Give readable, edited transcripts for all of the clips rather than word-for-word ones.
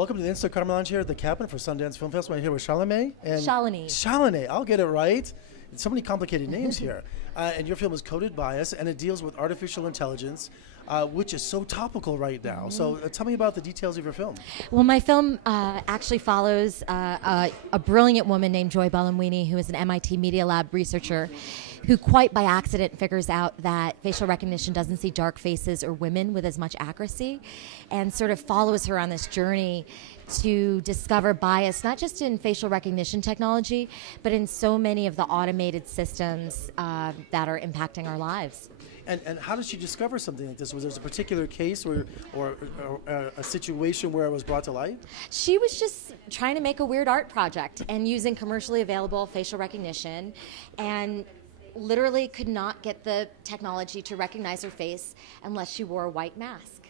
Welcome to the Instacart Lounge here at the Cabin for Sundance Film Festival. I'm here with Shalini. Shalini. Shalini, I'll get it right. It's so many complicated names here. And your film is Coded Bias, and it deals with artificial intelligence, which is so topical right now. So tell me about the details of your film. Well, my film actually follows a brilliant woman named Joy Buolamwini, who is an MIT Media Lab researcher, who quite by accident figures out that facial recognition doesn't see dark faces or women with as much accuracy, and sort of follows her on this journey to discover bias, not just in facial recognition technology, but in so many of the automated systems that are impacting our lives. And how did she discover something like this? Was there a particular case or a situation where it was brought to light? She was just trying to make a weird art project and using commercially available facial recognition, and literally could not get the technology to recognize her face unless she wore a white mask.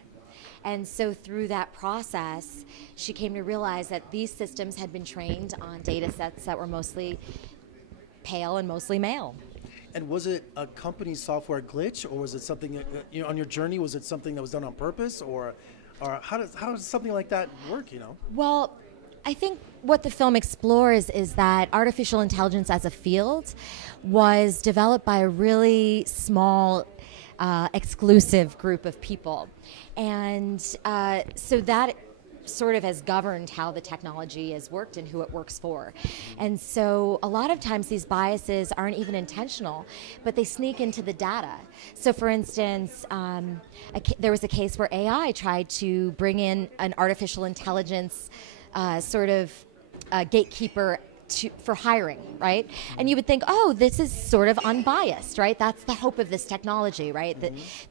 And so through that process, she came to realize that these systems had been trained on data sets that were mostly pale and mostly male. And was it a company software glitch, or was it something, on your journey, was it something that was done on purpose, or how does something like that work, Well, I think what the film explores is that artificial intelligence as a field was developed by a really small, exclusive group of people. And so that sort of has governed how the technology has worked and who it works for. And so a lot of times these biases aren't even intentional, but they sneak into the data. So for instance, there was a case where AI tried to bring in an artificial intelligence gatekeeper for hiring, right? And you would think, oh, this is sort of unbiased, right? That's the hope of this technology, right?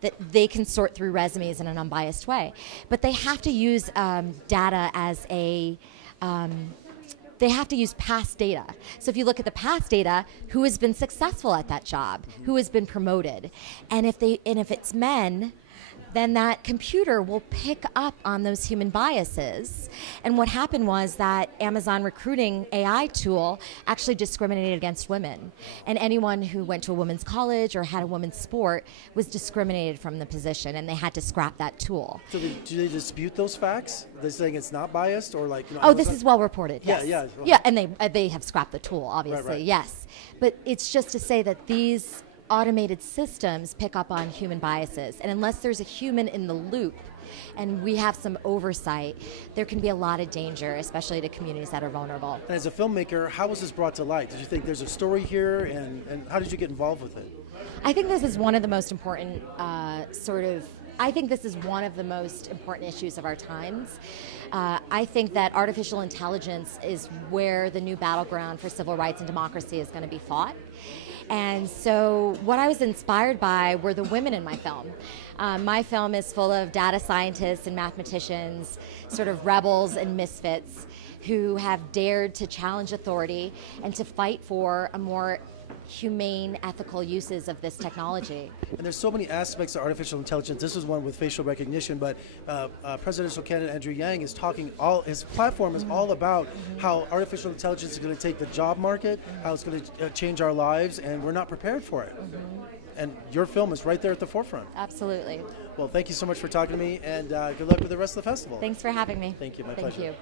That they can sort through resumes in an unbiased way. But they have to use data as they have to use past data. So if you look at the past data, who has been successful at that job? Who has been promoted? And if it's men, then that computer will pick up on those human biases. And what happened was that Amazon recruiting AI tool actually discriminated against women. And anyone who went to a women's college or had a women's sport was discriminated from the position, and they had to scrap that tool. So do they dispute those facts? They're saying it's not biased, or like? Oh, this is well reported. Yes. Yeah. And they have scrapped the tool, obviously. Right. Yes, but it's just to say that these automated systems pick up on human biases, and unless there's a human in the loop and we have some oversight, there can be a lot of danger, especially to communities that are vulnerable. And as a filmmaker, how was this brought to light? Did you think there's a story here, and how did you get involved with it? I think this is one of the most important I think this is one of the most important issues of our times. I think that artificial intelligence is where the new battleground for civil rights and democracy is going to be fought. And so what I was inspired by were the women in my film. My film is full of data scientists and mathematicians, sort of rebels and misfits, who have dared to challenge authority and to fight for a more humane, ethical uses of this technology. And there's so many aspects of artificial intelligence. This is one with facial recognition, but presidential candidate Andrew Yang is talking, his platform is all about how artificial intelligence is going to take the job market, how it's going to change our lives, and we're not prepared for it. And your film is right there at the forefront. Absolutely. Well, thank you so much for talking to me, and good luck with the rest of the festival. Thanks for having me. Thank you. My pleasure. Thank you.